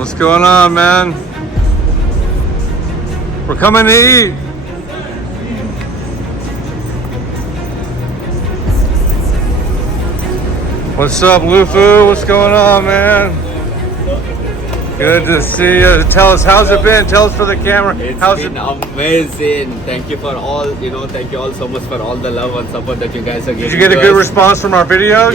What's going on, man? We're coming to eat. What's up, Lufu? What's going on, man? Good to see you. Tell us, how's it been? Tell us for the camera. It's been amazing. Thank you for all, thank you all so much for all the love and support that you guys are giving. Did you get a good response from our videos?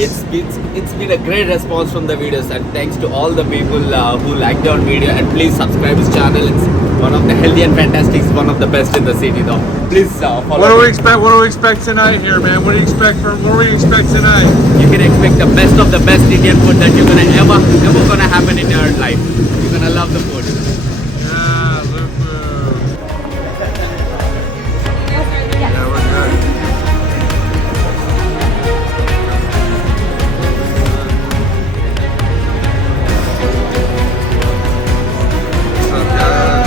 It's been a great response from the videos, and thanks to all the people who liked our video, and please subscribe his channel. It's one of the healthy and fantastic, it's one of the best in the city though. Please follow. What do we expect tonight here, man? What do you expect tonight? You can expect the best of the best Indian food that you're ever gonna happen in your life. You're gonna love the food. Yeah, Lufu. Yeah, we're good. What's up, guys?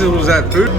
Was that food?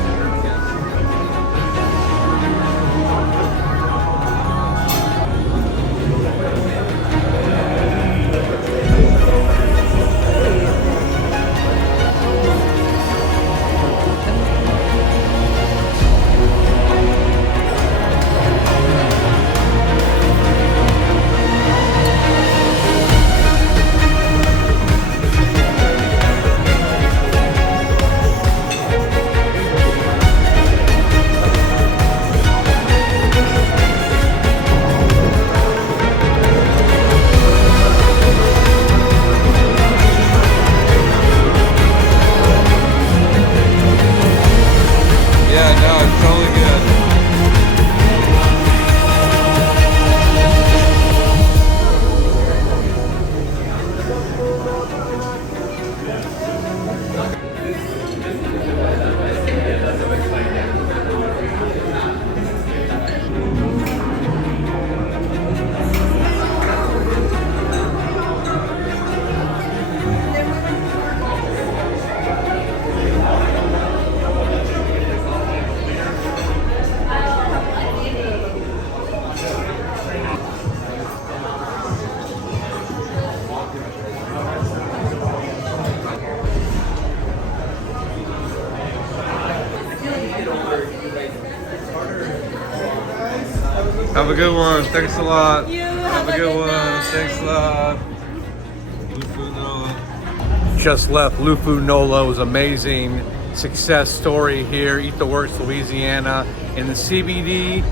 Have a good one. Thanks a lot. Have a good one. Thanks a lot. Lufu NOLA. Just left Lufu NOLA. It was amazing. Success story here. Eat the Works Louisiana in the CBD.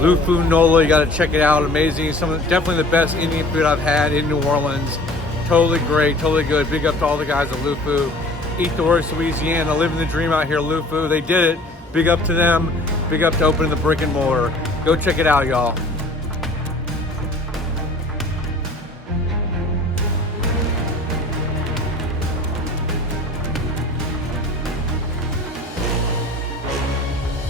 Lufu NOLA. You got to check it out. Amazing. Definitely the best Indian food I've had in New Orleans. Totally great. Totally good. Big up to all the guys at Lufu. Eat the Works Louisiana. Living the dream out here, Lufu. They did it. Big up to them. Big up to opening the brick and mortar. Go check it out, y'all.